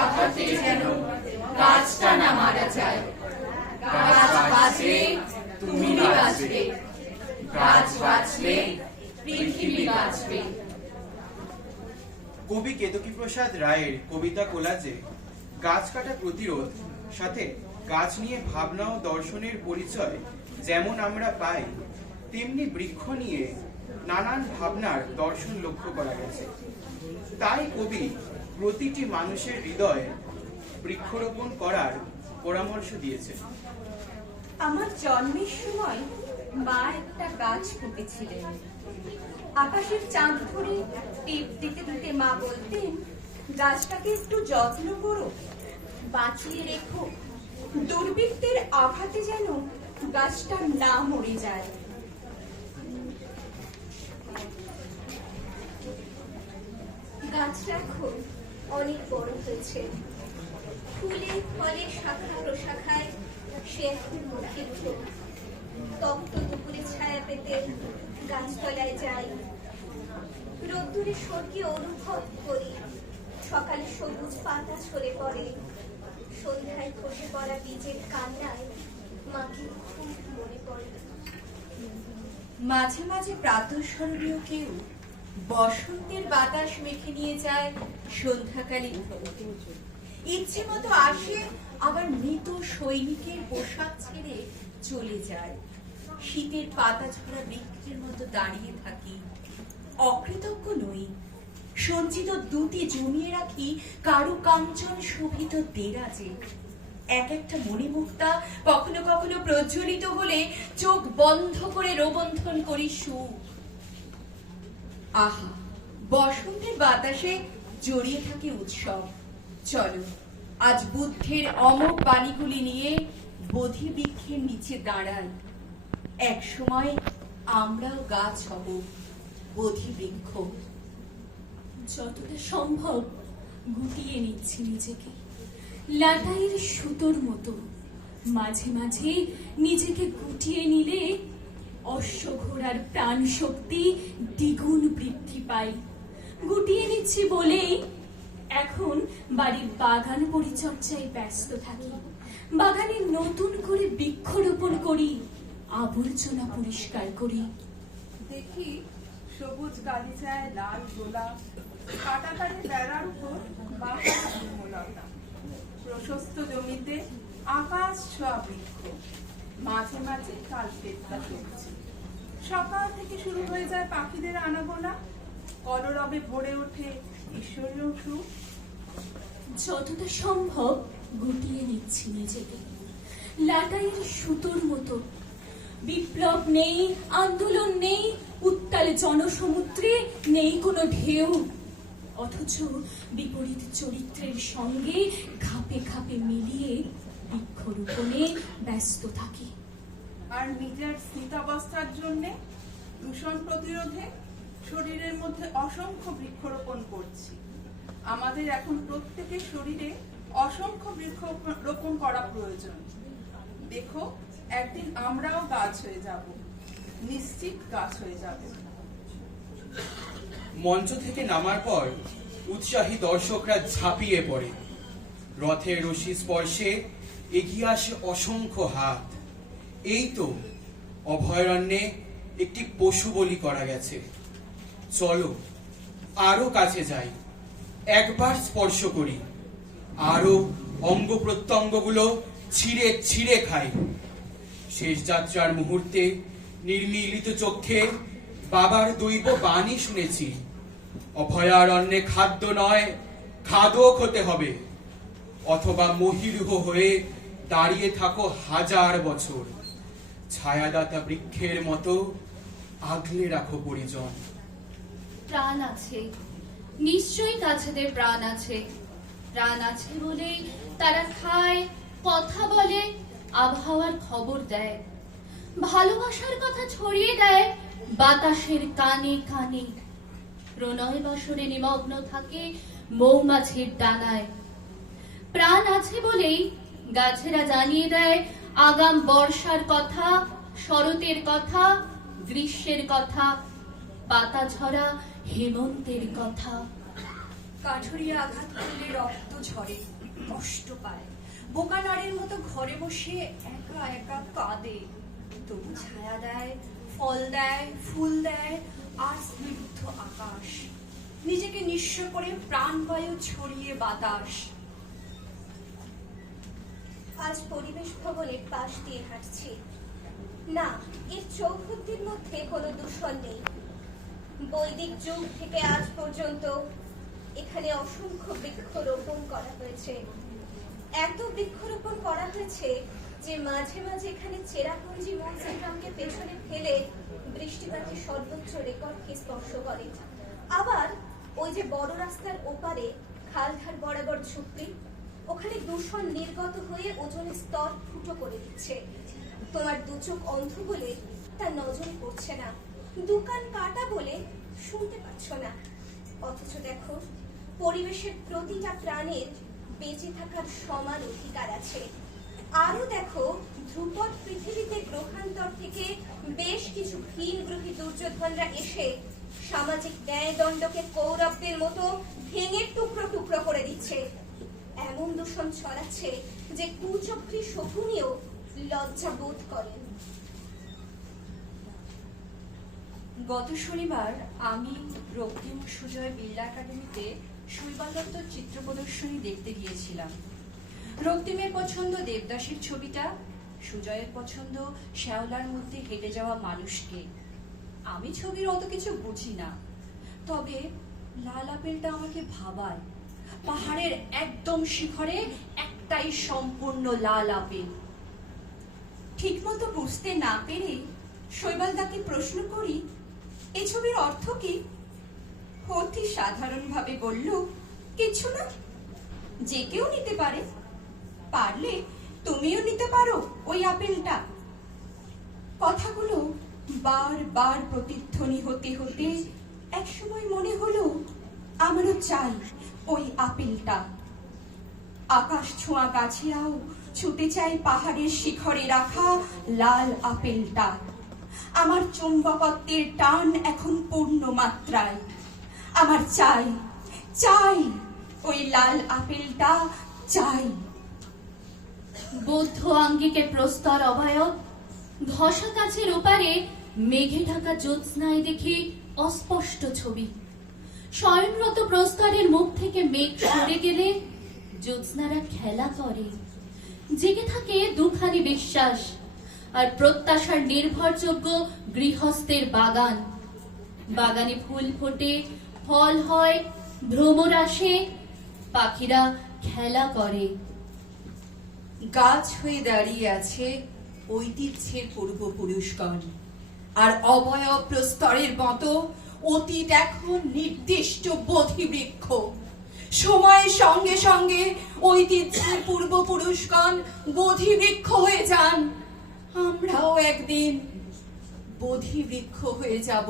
আঘাতে যেন গাছটা না মারা যায়। গাছ বাঁচলে তুমি বাঁচবে। গাছ বাঁচলে পৃথিবী বাঁচবে। কবি কেতকী প্রসাদ রায়ের কবিতা কোলাজে গাছ কাটা প্রতিরোধ, সাথে গাছ নিয়ে ভাবনা ও দর্শনের পরিচয় যেমন আমরা পাই, তেমনি বৃক্ষ নিয়ে নানান ভাবনার দর্শন লক্ষ্য করা গেছে। তাই কবি প্রতিটি মানুষের হৃদয়ে বৃক্ষরোপণ করার পরামর্শ দিয়েছে আমার জন্মের সময় মা একটা গাছ পুঁতেছিলেন। আকাশের চাঁদ ধরে টিপ দিতে দিতে মা বলতেন, গাছটাকে একটু যত্ন করো, বাঁচিয়ে রেখো। দুর্বৃত্তের আঘাতে যেন গাছটা না মরে যায়। গাছটা এখন অনেক বড় হয়েছে। ফুলে ফলে শাখা প্রশাখায় সে এখন মুখিত তপ্ত দুপুরে ছায়া পেতে গাছতলায় যাই। রোদ্দুরে স্বর্গীয় অনুভব করি। সকালে সবুজ পাতা ছড়ে পড়ে। সন্ধ্যায় খসে পড়া বীজের কান্নায় মাকে খুব মনে পড়ে। মাঝে মাঝে প্রাতঃস্মরণীয় কেউ বসন্তের বাতাস মেখে নিয়ে যায় সন্ধ্যাকালীন ইচ্ছে মতো আসে আবার মৃত সৈনিকের পোশাক ছেড়ে চলে যায়। শীতের পাতা ঝরা বৃক্ষের মতো দাঁড়িয়ে থাকি। অকৃতজ্ঞ নই। সঞ্চিত দুটি জমিয়ে রাখি কারু কাঞ্চন শোভিত দেরাজে। এক একটা মণিমুক্তা কখনো কখনো প্রজ্বলিত হলে চোখ বন্ধ করে রোবন্ধন করি সুখ। আহা, বসন্তের বাতাসে জড়িয়ে থাকে উৎসব। চলো, আজ বুদ্ধের অমোঘ বাণীগুলি নিয়ে বোধি বৃক্ষের নিচে দাঁড়াই। এক সময় আমরাও গাছ হব, বোধি বৃক্ষ। যতটা সম্ভব গুটিয়ে নিচ্ছি নিজেকে। লাটাইয়ের সুতোর মতো মাঝে মাঝে নিজেকে গুটিয়ে নিলে অশ্ব ঘোড়ার প্রাণ শক্তি দ্বিগুণ বৃদ্ধি পায়। গুটিয়ে নিচ্ছি বলেই এখন বাড়ির বাগান পরিচর্যায় ব্যস্ত থাকি। বাগানে নতুন করে বৃক্ষরোপণ করি, আবর্জনা পরিষ্কার করি। দেখি সবুজ গালিচায় লাল গোলাপ কাটাতারে বেড়ার উপর প্রশস্ত জমিতে আকাশ ছোঁয়া বৃক্ষ, মাঝে মাঝে কালপেটটা চলছে সকাল থেকে শুরু হয়ে যায় পাখিদের আনাগোনা। কলরবে ভরে ওঠে ঈশ্বরীয় সুখ। যতটা সম্ভব গুটিয়ে নিচ্ছি নিজেকে। লাটাইয়ের সুতোর মতো। বিপ্লব নেই, আন্দোলন নেই, উত্তাল জনসমুদ্রে নেই কোনো ঢেউ। অথচ বিপরীত চরিত্রের সঙ্গে খাপে খাপে মিলিয়ে বৃক্ষরোপণে ব্যস্ত থাকি। আর নিজের স্থিতাবস্থার জন্য দূষণ প্রতিরোধে শরীরের মধ্যে অসংখ্য বৃক্ষরোপণ করছি। আমাদের এখন প্রত্যেকের শরীরে অসংখ্য বৃক্ষ রোপণ করা প্রয়োজন। দেখো, একদিন আমরাও গাছ হয়ে যাব, নিশ্চিত গাছ হয়ে যাবে। মঞ্চ থেকে নামার পর উৎসাহী দর্শকরা ঝাঁপিয়ে পড়ে। রথের রশি স্পর্শে এগিয়ে আসে অসংখ্য হাত। এই তো অভয়ারণ্যে একটি পশু বলি করা গেছে। চলো, আরও কাছে যাই। একবার স্পর্শ করি। আরও অঙ্গ প্রত্যঙ্গগুলো ছিঁড়ে ছিঁড়ে খাই। শেষ যাত্রার মুহূর্তে নির্মিলিত চক্ষে বাবার দৈব বাণী শুনেছি। অভয়ারণ্যে খাদ্য নয়, খাদক হতে হবে। অথবা মহিরুহ হয়ে দাঁড়িয়ে থাকো হাজার বছর। ছায়াদাতা বৃক্ষের মতো আগলে রাখো পরিজন। প্রাণ আছে। নিশ্চয়ই গাছেদের প্রাণ আছে। প্রাণ আছে বলেই তারা খায়, কথা বলে, আবহাওয়ার খবর দেয়। ভালোবাসার কথা ছড়িয়ে দেয়, বাতাসের কানে কানে। প্রণয় বাসরে নিমগ্ন থাকে মৌমাছির ডানায়। প্রাণ আছে বলেই গাছেরা জানিয়ে দেয় আগাম বর্ষার কথা, শরতের কথা, গ্রীষ্মের কথা পাতা ঝরা হেমন্তের কথা। কাঠুরিয়া আঘাত করলে রক্ত ঝরে, কষ্ট পায়। বোকা নারীর মতো ঘরে বসে একা একা কাঁদে। তবু ছায়া দেয়, ফল দেয়, ফুল দেয়, আর স্নিগ্ধ আকাশ। নিজেকে নিঃস্ব করে প্রাণবায়ু ছড়িয়ে বাতাস। আজ পরিবেশ ভবনের পাশ দিয়ে হাঁটছি। না, এর চৌহদ্দির মধ্যে কোনো দূষণ নেই। বৈদিক যুগ থেকে আজ পর্যন্ত এখানে অসংখ্য বৃক্ষরোপণ করা হয়েছে। এত বৃক্ষরোপণ করা হয়েছে যে মাঝে মাঝে এখানে চেরাপুঞ্জি মৌসিগ্রামকে পেছনে ফেলে বৃষ্টিপাতের সর্বোচ্চ রেকর্ডকে স্পর্শ করে। আবার ওই যে বড় রাস্তার ওপারে খালঘাট বরাবর ঝুঁকড়ি ওখানে দূষণ নির্গত হয়ে ওজনের স্তর ফুটো করে দিচ্ছে। তোমার দু চোখ অন্ধ বলে তার নজরে পড়ছে না। দোকান কাটা বলে শুনতে পাচ্ছ না। অথচ দেখো, পরিবেশের প্রতিটা প্রাণের বেঁচে থাকার সমান অধিকার আছে। আরও দেখো, ধ্রুপদ পৃথিবীতে গ্রহান্তর থেকে বেশ কিছু হীন গ্রহী দুর্যোধনরা এসে সামাজিক ন্যায়দণ্ডকে কৌরবদের মতো ভেঙে টুকরো টুকরো করে দিচ্ছে। এমন দূষণ ছড়াচ্ছে যে কুচক্রী শকুনিও লজ্জা বোধ করেন গত শনিবার আমি রক্তিম সুজয় বিড়লা একাডেমিতে শৈবাল চিত্র প্রদর্শনী দেখতে গিয়েছিলাম। রক্তিমের পছন্দ দেবদাসের ছবিটা, সুজয়ের পছন্দ শ্যাওলার মধ্যে হেঁটে যাওয়া মানুষকে। আমি ছবির অত কিছু বুঝি না। তবে লাল আপেলটা আমাকে ভাবায়। পাহাড়ের একদম শিখরে একটাই সম্পূর্ণ লাল আপেল। ঠিকমতো বুঝতে না পেরে শৈবালদাকে প্রশ্ন করি এই ছবির অর্থ কি? অতি সাধারণভাবে বলল, কিছু না। যে কেউ নিতে পারে। পারলে তুমিও নিতে পারো ওই আপেলটা। কথাগুলো বারবার প্রতিধ্বনি হতে হতে একসময় মনে হলো, আমারও চাই। ওই আপেলটা। আকাশ ছোঁয়া গাছেরাও ছুটে চাই পাহাড়ের শিখরে রাখা লাল আপেলটা। আমার চুম্বকত্বের টান এখন পূর্ণ মাত্রায়। আমার চাই চাই ওই লাল আপেলটা, চাই। বৌদ্ধ আঙ্গিকে প্রস্তর অবয়ব, ধসা কাছের ওপারে মেঘে ঢাকা জ্যোৎস্নায় দেখি অস্পষ্ট ছবি। শয়নরত প্রস্তরের মুখ থেকে মেঘ সরে গেলে জ্যোৎস্নারা খেলা করে। জেগে থাকে দুখানি বিশ্বাস আর প্রত্যাশার নির্ভরযোগ্য গৃহস্থের বাগান। বাগানে ফুল ফোটে, ফল হয়, ভ্রমর আসে, পাখিরা খেলা করে। গাছ হয়ে দাঁড়িয়ে আছে ঐতিহ্যের পূর্বপুরুষগণ। আর অবয়ব প্রস্তরের মতো অতীত এখন নির্দিষ্ট বোধিবৃক্ষ। সময়ের সঙ্গে সঙ্গে ঐতিহ্যের পূর্বপুরুষগণ বোধিবৃক্ষ হয়ে যান। আমরাও একদিন বোধিবৃক্ষ হয়ে যাব।